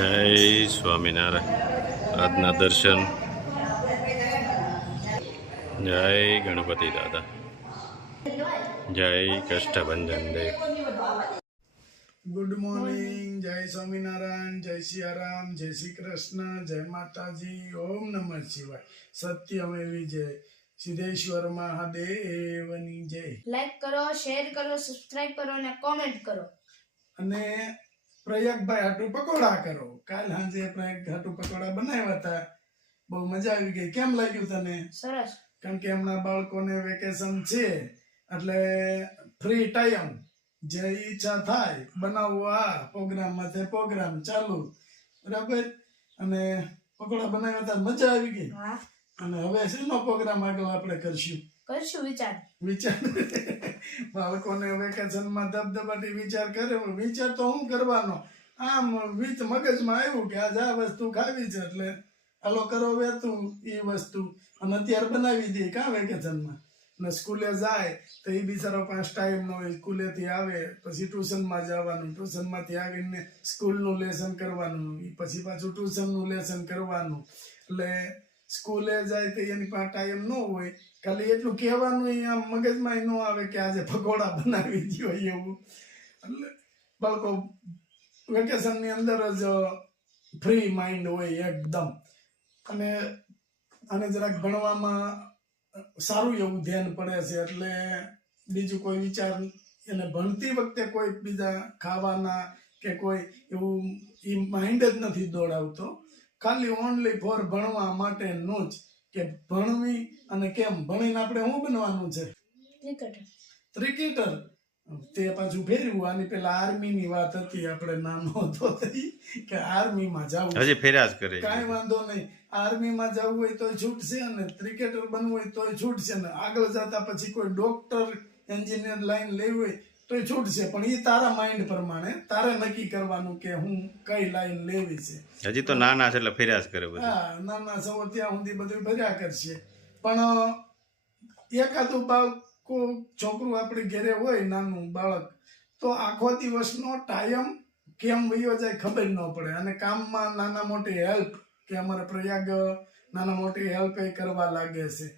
જય સ્વામિનારાયણ. આજના દર્શન. જય ગણપતિ દાદા. જય કષ્ટભંજન દેવ. Good morning. જય સ્વામિનારાયણ. જય સિયારામ. જય શ્રી કૃષ્ણ. જય માતાજી. ઓમ નમઃ શિવાય. સત્યમેવ જય. સિદ્ધેશ્વર મહાદેવની જય. લાઈક કરો, શેર કરો, સબસ્ક્રાઇબ કરો અને કોમેન્ટ કરો. અને પ્રયાગભાઈ હાટુ પકોડા કરો. કાલ સાંજે પ્રયાગ હાટુ પકોડા બનાવ્યા હતા. બહુ મજા આવી ગઈ. કેમ લાગ્યું તને? સરસ. કારણ કે હમણાં બાળકોને વેકેશન છે એટલે ફ્રી ટાઈમ જે ઈચ્છા થાય બનાવવું. આ પ્રોગ્રામ માથે પ્રોગ્રામ ચાલુ, બરાબર. અને પકોડા બનાવ્યા હતા, મજા આવી ગઈ. હા. અને હવે શેનો પ્રોગ્રામ આગળ આપણે કરશું વિચાર. બાળકોને વેકેશનમાં ધબધબાટી વિચાર કરે. વિચાર તો હું કરવાનો, આમ વીચ મગજમાં આવ્યું કે આજ આ વસ્તુ ખાવી છે એટલે હાલો કરો વેતું એ વસ્તુ, અને અત્યારે બનાવી દઈએ કાં વેકેશનમાં. અને સ્કૂલે જાય તો એ બિચારો 5 ટાઈમ નો હોય. સ્કૂલેથી આવે પછી ટ્યુશનમાં જવાનું, ટ્યુશનમાંથી આવીને સ્કૂલનું લેસન કરવાનું, પછી પાછું ટ્યુશનનું લેસન કરવાનું. એટલે સ્કૂલે જાય તો એની પાસે ટાઈમ ન હોય. ખાલી એટલું કહેવાનું આમ મગજમાં ન આવે કે આજે પકોડા બનાવી દો એવું. એટલે બાળકો વેકેશનની અંદર જ ફ્રી માઇન્ડ હોય એકદમ. અને જરાક ભણવામાં સારું એવું ધ્યાન પડે છે. એટલે બીજું કોઈ વિચાર એને ભણતી વખતે કોઈ બીજા ખાવાના કે કોઈ એવું એ માઇન્ડ જ નથી દોડાવતો. ખાલી ઓનલી ફોર ભણવા માટેનું જ, કે ભણવી અને કેમ ભણીને આપણે શું બનવાનું છે? ક્રિકેટર. તે પાછું ફેરવું. આની પેલા આર્મીની વાત હતી, આપણે નાનો હતો કે આર્મીમાં જવું. હજી ફેર્યા જ કરે. કાંઈ વાંધો નહીં. આર્મીમાં જવું હોય તો છૂટશે, અને ક્રિકેટર બનવું હોય તો છૂટશે, ને આગળ જતા પછી કોઈ ડોક્ટર એન્જિનિયર લાઈન લેવી હોય તો છૂટશે. પણ એ તારા માઇન્ડ પ્રમાણે તારે નક્કી કરવાનું કે હું કઈ લાઈન લેવી છે. હજી તો નાના છે એટલે ફેર્યા જ કરે બધું. હા, નાના સૌ ત્યાં સુધી બધું ભર્યા કરશે. પણ એકાદું બાળકો છોકરું આપણી ઘરે હોય, નાનું બાળક, તો આખો દિવસનો ટાઈમ કેમ વયો જાય ખબર ન પડે. અને કામમાં નાના મોટી હેલ્પ, કે અમારે પ્રયાગ નાના મોટી હેલ્પ એ કરવા લાગે છે.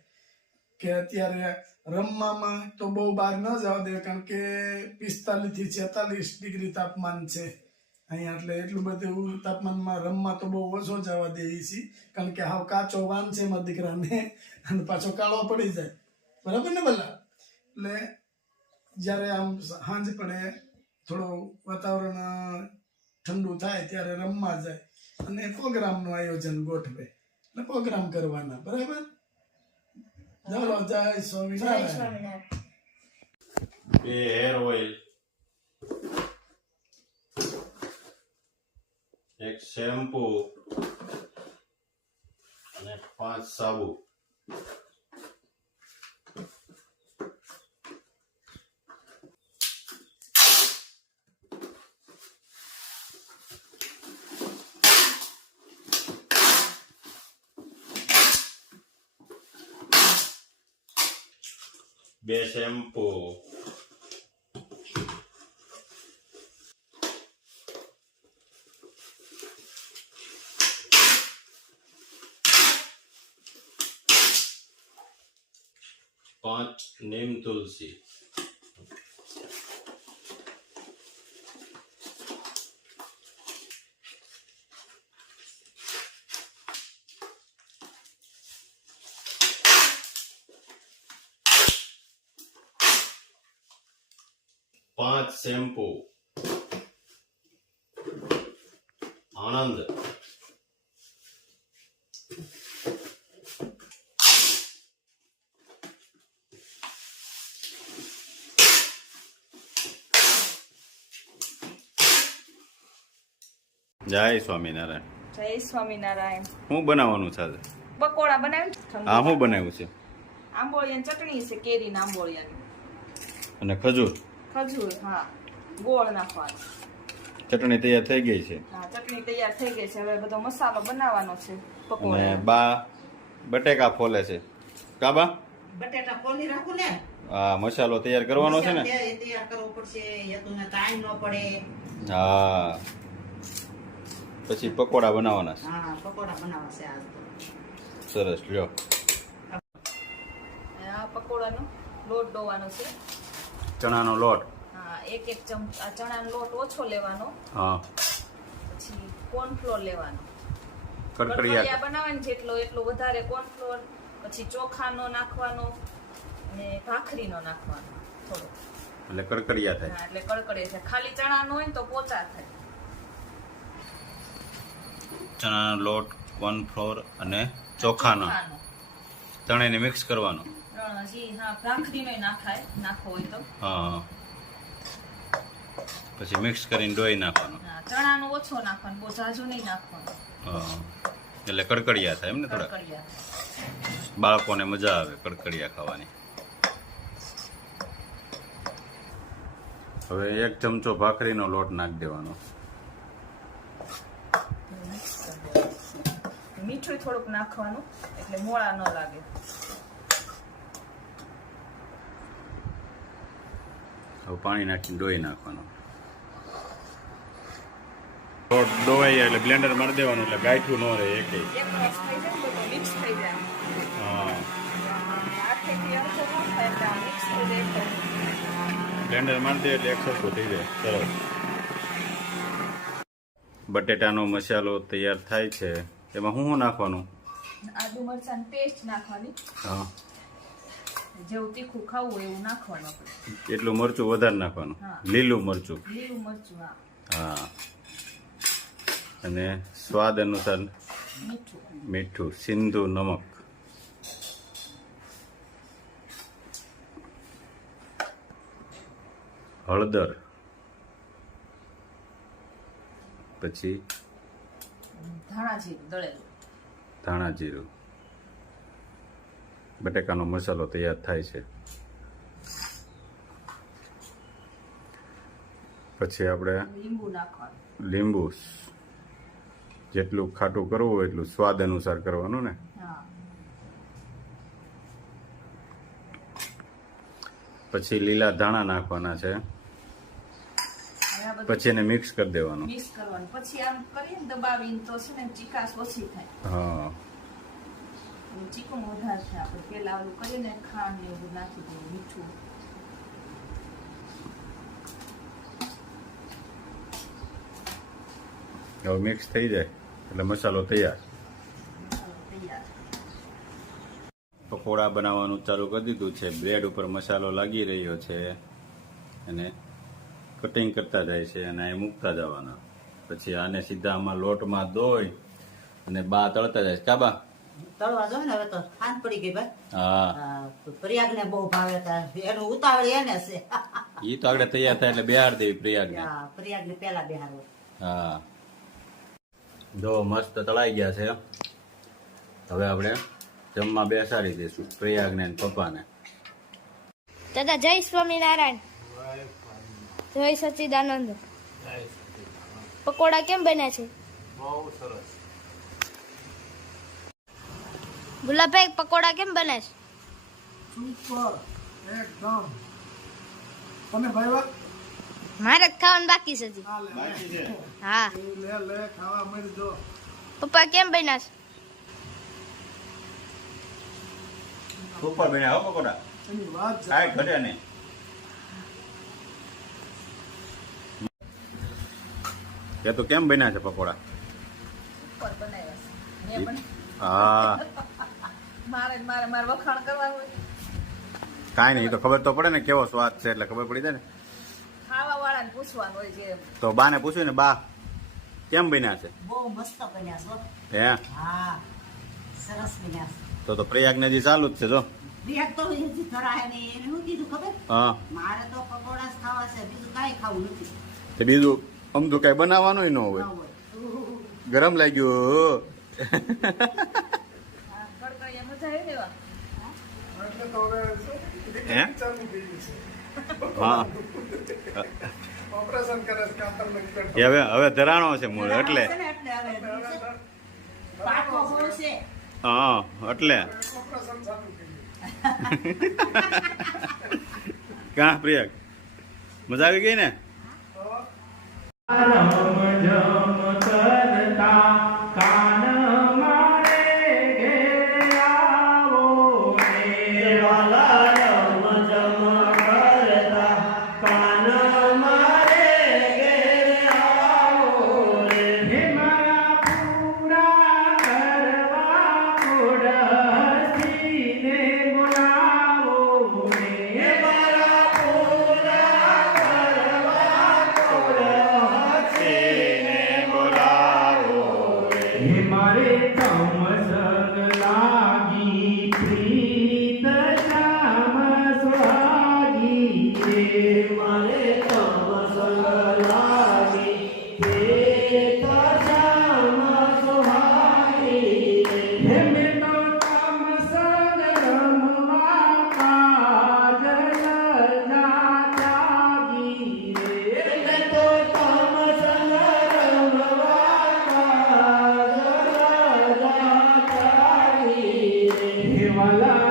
કે અત્યારે રમવામાં તો બહુ બહાર ન જવા દે, કારણ કે 45 થી 46 ડિગ્રી તાપમાન છે અહીંયા. એટલે એટલું બધું તાપમાનમાં રમવા તો બહુ ઓછો જવા દે છે, કારણ કે હાવ કાચો વાન છે મારા દીકરાને, અને પાછો કાળો પડી જાય. બરાબર ને ભલા? એટલે જ્યારે આમ સાંજ પડે, થોડું વાતાવરણ ઠંડુ થાય ત્યારે રમવા જાય અને પ્રોગ્રામનું આયોજન ગોઠવે. એટલે પ્રોગ્રામ કરવાના. બરાબર? ચાલો, જય સ્વામિનારાયણ. બે હેર ઓઇલ, એક શેમ્પુ અને 5 સાબુ. બે શેમ્પુ, પાંચ નીમ તુલસી, પાંચ શેમ્પુ, આનંદ, જય સ્વામિનારાયણ. જય સ્વામિનારાયણ. શું બનાવવાનું છે આજે? પકોડા બનાવ્યું. હા, શું બનાવ્યું છે? આંબોળિયાની ચટણી છે, કેરીના આંબોળિયાની. અને ખજૂર. ખજૂર, હા. ગોળ નાખવાનો. ચટણી તૈયાર થઈ ગઈ છે. હા, ચટણી તૈયાર થઈ ગઈ છે. હવે બધો મસાલો બનાવવાનો છે અને પકોડા. બા બટેકા ફોલે છે. કાબા બટેટા ફોલી રાખું ને. હા, મસાલો તૈયાર કરવાનો છે ને. તૈયાર કરવો પડશે, યતુને ટાઈમ ન પડે. હા, પછી પકોડા બનાવવાના છે. હા પકોડા બનાવશે આજ તો સરસ લ્યો. આ પકોડાનો લોટ ડોવાનો છે. ચણાનો લોટ. હા, એક ચમચા ચણાનો લોટ ઓછો લેવાનો. હા. પછી કોર્નફ્લોર લેવાનો. કડકડિયા કડકડિયા બનાવવાની જેટલો એટલો વધારે કોર્નફ્લોર. પછી ચોખાનો નાખવાનો અને ભાખરીનો નાખવાનો થોડો. એટલે કડકડિયા થાય. હા, એટલે કડકડે છે. ખાલી ચણાનો હોય ને તો પોચા થાય. ચણાનો લોટ, કોર્નફ્લોર અને ચોખાનો ત્રણેયને મિક્સ કરવાનો. હા, ભાખરીનો નાખાય, નાખવો હોય તો. હા. પછી મિક્સ કરીને ડોઈ નાખવાનો. હા, ચણાનો ઓછો નાખવાનો, બહુ ઝાઝું નહીં નાખવાનું. હા. એટલે કડકડિયા થાય એમ ને થોડા. કડકડિયા. બાળકોને મજા આવે કડકડિયા ખાવાની. હવે 1 ચમચો ભાખરીનો લોટ નાખી દેવાનો. મીઠું થોડુંક નાખવાનું એટલે મોળા ન લાગે. હવે પાણી નાખીને ડોઈ નાખવાનો. લોટ ડોવાઈ જાય એટલે બ્લેન્ડર મારી દેવાનું એટલે ગાંઠું ન રહે એકે. એક રસ થઈ જાય ને તો મિક્સ થઈ જાય. હા. આખેથી અડધો ન થાય એટલે આ મિક્સ થઈ જાય. બ્લેન્ડર મારી દે એટલે એક સરખું થઈ જાય. સરસ. બટેટાનો મસાલો તૈયાર થાય છે. એમાં શું નાખવાનું? આદુ મરચાંની પેસ્ટ નાખવાની. હા. જેવું તીખું ખાવું હોય એવું નાખવાનું આપણે. એટલું મરચું વધારે નાખવાનું. હા. લીલું મરચું. લીલું મરચું. હા. હા. અને સ્વાદ અનુસાર મીઠું. મીઠું, સિંધુ નમક. હળદર. પછી ધાણા જીરું દળેલું. ધાણા જીરું. બટેકાનો મસાલો તૈયાર થાય છે. પછી આપણે લીંબુ નાખવાનું. લીંબુ જેટલું ખાટું કરવું હોય એટલું સ્વાદ અનુસાર કરવાનું ને. હા. પછી લીલા ધાણા નાખવાના છે. પછી એને મિક્સ કરી દેવાનું. મિક્સ કરવાનું. પછી આમ કરીને દબાવીને તો છે ને ચીકાશ ઓછી થાય. હા. ચીકું વધારે છે. આપણે પેલા ઓલું કરીને ખાંડ ને એવું નાખી દઈએ, મીઠું. હવે મિક્સ થઈ જાય એટલે મસાલો તૈયાર. તૈયાર. પકોડા બનાવવાનું ચાલુ કરી દીધું છે. બ્રેડ ઉપર મસાલો લાગી રહ્યો છે અને કટિંગ કરતા જાય છે અને અહીં મૂકતા જવાના. પછી આને સીધા આમાં લોટમાં દોઈ અને બા તળતા જાય છે. કાબા? તળવા દો ને હવે તો ખાંડ પડી ગઈ ભાઈ હા. પ્રયાગ ને બહુ ભાવે તા એનું ઉતાવળ એને છે ઈ તો આગળ તૈયાર થાય એટલે બિહાર દેવી પ્રયાગને. પ્રયાગ ને પેલા બિહાર. હા. જો મસ્ત તળાઈ ગયા છે. હવે આપણે જમવા બેસાડી દઈશું પ્રયાગને અને પપ્પાને. દાદા જય સ્વામિનારાયણ. જય સચ્ચિદાનંદ. પકોડા કેમ બન્યા છે? બહુ સરસ. ગુલાબભાઈ પકોડા કેમ બને છે? સુપર એકદમ. તમે ભાઈ વાત મારે જ ખાવાનું બાકી છે હજી. હા. લે લે ખાવા મળજો. પપ્પા કેમ બન્યા છે? સુપર બન્યા હો પકોડા. એની વાત કાંઈ ઘટે નહીં. એ તો કેમ બન્યા છે પકોડા? ઉપર બનાવ્યા છે. મેં હા. મારે વખાણ કરવાનું હોય. કાંઈ નહીં, એ તો ખબર તો પડે ને કેવો સ્વાદ છે એટલે ખબર પડી જાય ને. ખાવા વાળાને પૂછવાનું હોય છે. તો બાને પૂછ્યું ને, બા કેમ બન્યા છે? બહુ મસ્ત બન્યા છો. હે? હા સરસ બન્યા છે. તો પ્રયાગને હજી ચાલુ જ છે જો. પ્રયાગ તો હજી ધરાય નહીં. એને શું કીધું ખબર? હા. મારે તો પકોડા જ ખાવા છે, બીજું કાંઈ ખાવું નથી. તે બીજું આમ તો કઈ બનાવવાનું ન હોય. ન હોય. ગરમ લાગ્યું. કડકડિયા મજા આવી દેવા. એટલે તો હવે હે? ચાલુ થઈ ગયું છે. હા. ઓપરેશન કરે છે કાં તમને એ હવે ધરાણો છે મૂળ એટલે. છે ને એટલે હવે પાકો બહુ છે. હા એટલે ઓપરેશન ચાલુ થઈ ગયું. કાં પ્રયાગ મજા આવી ગઈ ને? તો મારે તમ સંગ લાગી પ્રીત શ્યામ સુહાગી રે મારે તમ સંગ લાગી પ્રીત શ્યામ સુહાગી રે મેં તો તમ સંગ રમવા કાજલ ના જાગી રે મેં તો તમ સંગ રમવા કાજલ ના જાગી રે વાલા